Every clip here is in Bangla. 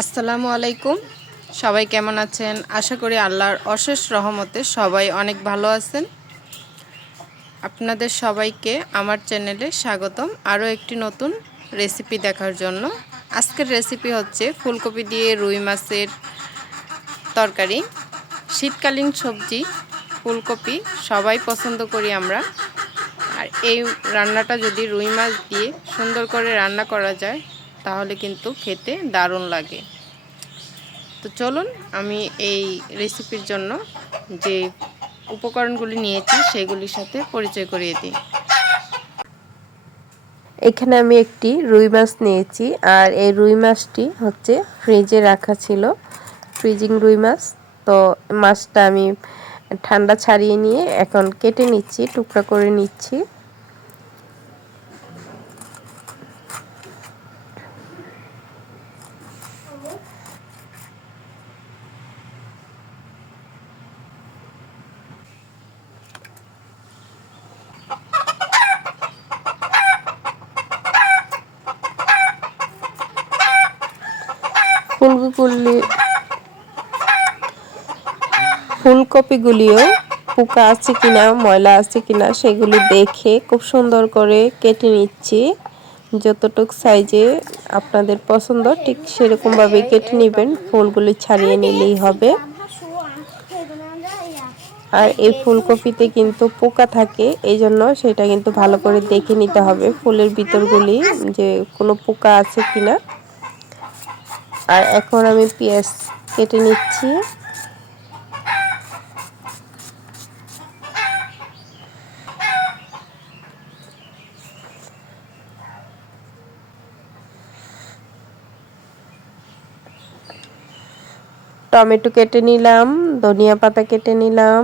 আসসালামু আলাইকুম। সবাই কেমন আছেন? আশা করি আল্লাহর অশেষ রহমতে সবাই অনেক ভালো আছেন। আপনাদের সবাইকে আমার চ্যানেলে স্বাগতম। আরও একটি নতুন রেসিপি দেখার জন্য। আজকের রেসিপি হচ্ছে ফুলকপি দিয়ে রুই মাছের তরকারি। শীতকালীন সবজি, ফুলকপি সবাই পছন্দ করি আমরা। আর এই রান্নাটা যদি রুই মাছ দিয়ে সুন্দর করে রান্না করা যায় তাহলে কিন্তু খেতে দারুণ লাগে। তো চলুন আমি এই রেসিপির জন্য যে উপকরণগুলি নিয়েছি, সেগুলির সাথে পরিচয় করিয়ে দিই। এখানে আমি একটি রুই মাছ নিয়েছি, আর এই রুই মাছটি হচ্ছে ফ্রিজে রাখা ছিল ফ্রিজিং রুই মাছ। তো মাছটা আমি ঠান্ডা ছাড়িয়ে নিয়ে এখন কেটে নিচ্ছি, টুকরা করে নিচ্ছি। ফুলকপি ফুলকপিগুলিও পোকা আছে কিনা, ময়লা আছে কিনা সেগুলি দেখে খুব সুন্দর করে কেটে নিচ্ছি। যতটুক সাইজে আপনাদের পছন্দ, ঠিক সেরকমভাবে কেটে নেবেন। ফুলগুলি ছাড়িয়ে নিলেই হবে। আর এই ফুলকপিতে কিন্তু পোকা থাকে এই জন্য সেটা কিন্তু ভালো করে দেখে নিতে হবে। ফুলের ভিতরগুলি যে কোনো পোকা আছে কিনা। আর এখন আমি পেঁয়াজ কেটে নিচ্ছি। টমেটো কেটে নিলাম, ধনিয়া পাতা কেটে নিলাম,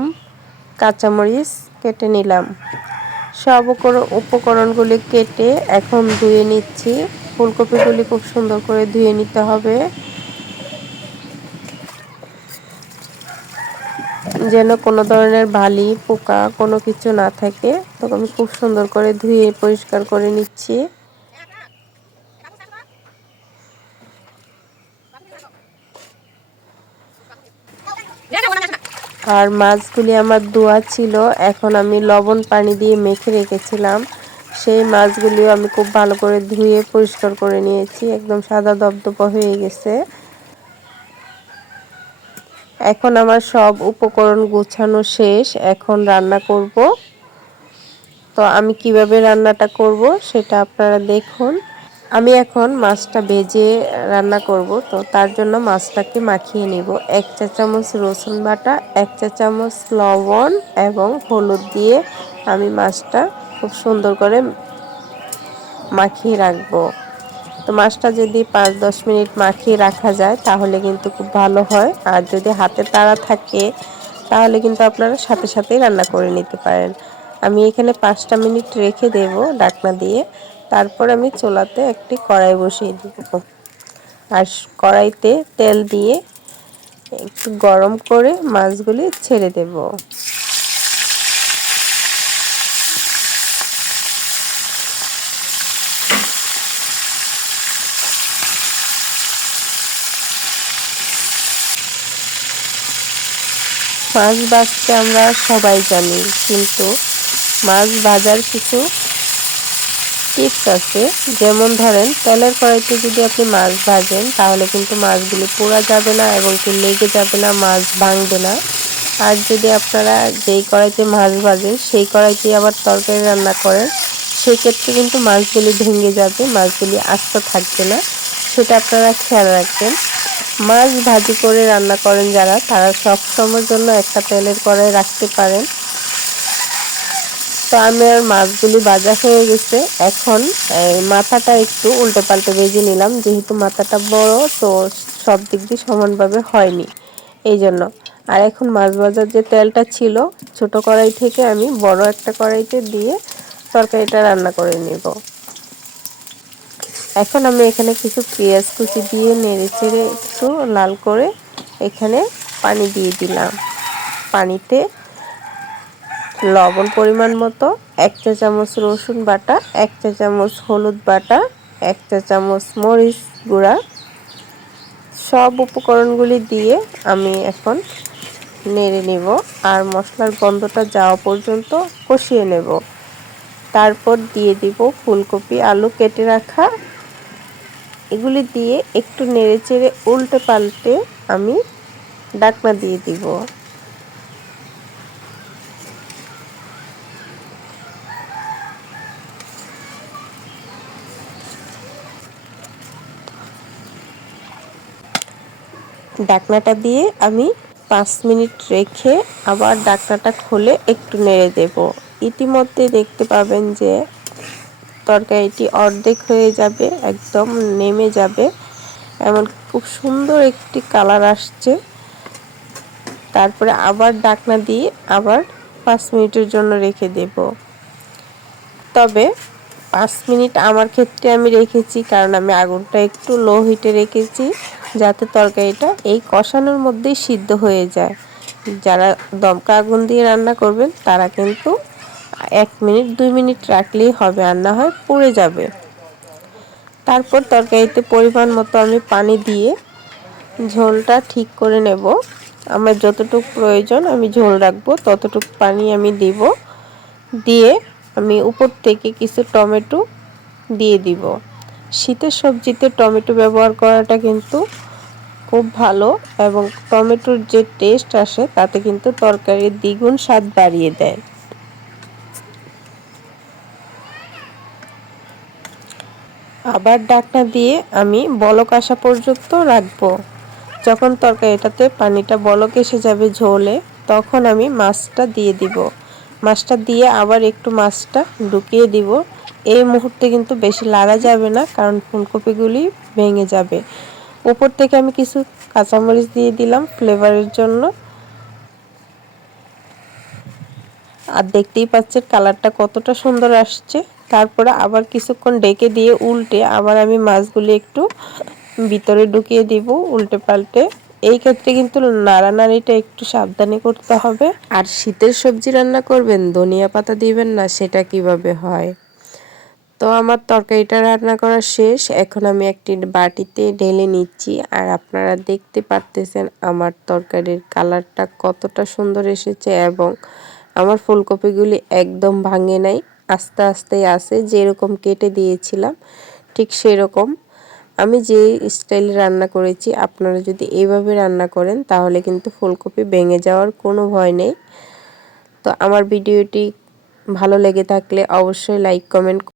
কাঁচামরিচ কেটে নিলাম। সব উপকরণগুলি কেটে এখন ধুয়ে নিচ্ছি। ফুলকপিগুলি খুব সুন্দর করে ধুয়ে নিতে হবে। যেন কোনো ধরনের বালি, পোকা কোনো কিছু না থাকে। তো আমি খুব সুন্দর করে ধুয়ে পরিষ্কার করে নিচ্ছি। আর মাছগুলি আমার দোয়া ছিল। এখন আমি লবণ পানি দিয়ে মেখে রেখেছিলাম। সেই মাছগুলিও আমি খুব ভালো করে ধুয়ে পরিষ্কার করে নিয়েছি। একদম সাদা দপদপ হয়ে গেছে। এখন আমার সব উপকরণ গোছানো শেষ। এখন রান্না করব। তো আমি কীভাবে রান্নাটা করব সেটা আপনারা দেখুন। আমি এখন মাছটা ভেজে রান্না করব। তো তার জন্য মাছটাকে মাখিয়ে নিব। এক চা চামচ রসুন বাটা, এক চা চামচ লবণ এবং হলুদ দিয়ে আমি মাছটা খুব সুন্দর করে মাখিয়ে রাখব। তো মাছটা যদি পাঁচ দশ মিনিট মাখিয়ে রাখা যায়, তাহলে কিন্তু খুব ভালো হয়। আর যদি হাতে তাড়া থাকে, তাহলে কিন্তু আপনারা সাথে সাথেই রান্না করে নিতে পারেন। আমি এখানে পাঁচটা মিনিট রেখে দেব ডাকনা দিয়ে। তারপর আমি চোলাতে একটি কড়াই বসিয়ে দিব। আর কড়াইতে তেল দিয়ে একটু গরম করে মাছগুলি ছেড়ে দেব। মাছ ভাজতে আমরা সবাই জানি, কিন্তু মাছ ভাজার কিছু টিপস আছে। যেমন ধরেন, তেলের কড়াইতে যদি আপনি মাছ ভাজেন, তাহলে কিন্তু মাছগুলি পোড়া যাবে না এবং কি লেগে যাবে না, মাছ ভাঙবে না। আর যদি আপনারা যেই কড়াইতে মাছ ভাজেন, সেই কড়াইতে আবার তরকারি রান্না করেন, সেক্ষেত্রে কিন্তু মাছগুলি ভেঙে যাবে, মাছগুলি আস্ত থাকবে না। সেটা আপনারা খেয়াল রাখবেন। মাছ ভাজি করে রান্না করেন যারা, তারা সব সময়ের জন্য একটা তেলের কড়াই রাখতে পারেন। তো আমি আর মাছগুলি ভাজা হয়ে গেছে। এখন মাথাটা একটু উল্টে পাল্টে ভেজে নিলাম, যেহেতু মাথাটা বড়, তো সব দিক দিয়ে সমানভাবে হয়নি, এই জন্য। আর এখন মাছ ভাজার যে তেলটা ছিল, ছোট কড়াই থেকে আমি বড় একটা কড়াইতে দিয়ে তরকারিটা রান্না করে নেব। এখন আমি এখানে কিছু পেঁয়াজ কুচি দিয়ে নেড়ে চেড়ে একটু লাল করে এখানে পানি দিয়ে দিলাম। পানিতে লবণ পরিমাণ মতো এক চা চামচ রসুন বাটা, এক চা চামচ হলুদ বাটা, এক চা চামচ মরিচ গুঁড়া। সব উপকরণগুলি দিয়ে আমি এখন নেড়ে নেব আর মশলার গন্ধটা যাওয়া পর্যন্ত কষিয়ে নেব। তারপর দিয়ে দিব ফুলকপি আলু কেটে রাখা এগুলি দিয়ে একটু নেড়ে চেড়ে উল্টে পাল্টে আমি ডাকনা দিয়ে দিব। ডাকনাটা দিয়ে আমি পাঁচ মিনিট রেখে আবার ডাকনাটা খুলে একটু নেড়ে দেব। ইতিমধ্যে দেখতে পাবেন যে তরকারিটি অর্ধেক হয়ে যাবে, একদম নেমে যাবে। এমন খুব সুন্দর একটি কালার আসছে। তারপরে আবার ডাকনা দিয়ে আবার পাঁচ মিনিটের জন্য রেখে দেব। তবে পাঁচ মিনিট আমার ক্ষেত্রে আমি রেখেছি, কারণ আমি আগুনটা একটু লো হিটে রেখেছি, যাতে তরকারিটা এই কষানোর মধ্যেই সিদ্ধ হয়ে যায়। যারা দমকা আগুন দিয়ে রান্না করবেন, তারা কিন্তু এক মিনিট, দুই মিনিট রাখলেই হবে আর না হয় পুড়ে যাবে। তারপর তরকারিতে পরিমাণ মতো আমি পানি দিয়ে ঝোলটা ঠিক করে নেব। আমার যতটুকু প্রয়োজন আমি ঝোল রাখব, ততটুকু পানি আমি দিব। দিয়ে আমি উপর থেকে কিছু টমেটো দিয়ে দিব। শীতের সবজিতে টমেটো ব্যবহার করাটা কিন্তু খুব ভালো এবং টমেটোর যে টেস্ট আসে তাতে কিন্তু তরকারির দ্বিগুণ স্বাদ বাড়িয়ে দেয়। আবার ডাকনা দিয়ে আমি বলক আসা পর্যন্ত রাখব। যখন তরকারিটাতে পানিটা বলক এসে যাবে ঝোলে, তখন আমি মাছটা দিয়ে দিব। মাছটা দিয়ে আবার একটু মাছটা ঢুকিয়ে দিব। এই মুহূর্তে কিন্তু বেশি লাগা যাবে না, কারণ ফুলকপিগুলি ভেঙে যাবে। উপর থেকে আমি কিছু কাঁচামরিচ দিয়ে দিলাম ফ্লেভারের জন্য। আর দেখতেই পাচ্ছেন কালারটা কতটা সুন্দর আসছে। তারপরে আবার কিছুক্ষণ ডেকে দিয়ে উল্টে আবার আমি মাছগুলি একটু ভিতরে ঢুকিয়ে দিব উল্টে পাল্টে। এই ক্ষেত্রে কিন্তু নাড়ানাড়িটা একটু সাবধানে করতে হবে। আর শীতের সবজি রান্না করবেন, ধনিয়া পাতা দিবেন না, সেটা কীভাবে হয়? তো আমার তরকারিটা রান্না করা শেষ। এখন আমি একটি বাটিতে ঢেলে নিচ্ছি। আর আপনারা দেখতে পারতেছেন আমার তরকারির কালারটা কতটা সুন্দর এসেছে এবং আমার ফুলকপিগুলি একদম ভাঙে নাই। আস্তে আস্তে আসে, যেরকম কেটে দিয়েছিলাম, ঠিক সেরকম। আমি যে স্টাইলে রান্না করেছি, আপনারা যদি এইভাবে রান্না করেন, তাহলে কিন্তু ফুলকপি ভেঙে যাওয়ার কোনো ভয় নেই। তো আমার ভিডিওটি ভালো লেগে থাকলে অবশ্যই লাইক, কমেন্ট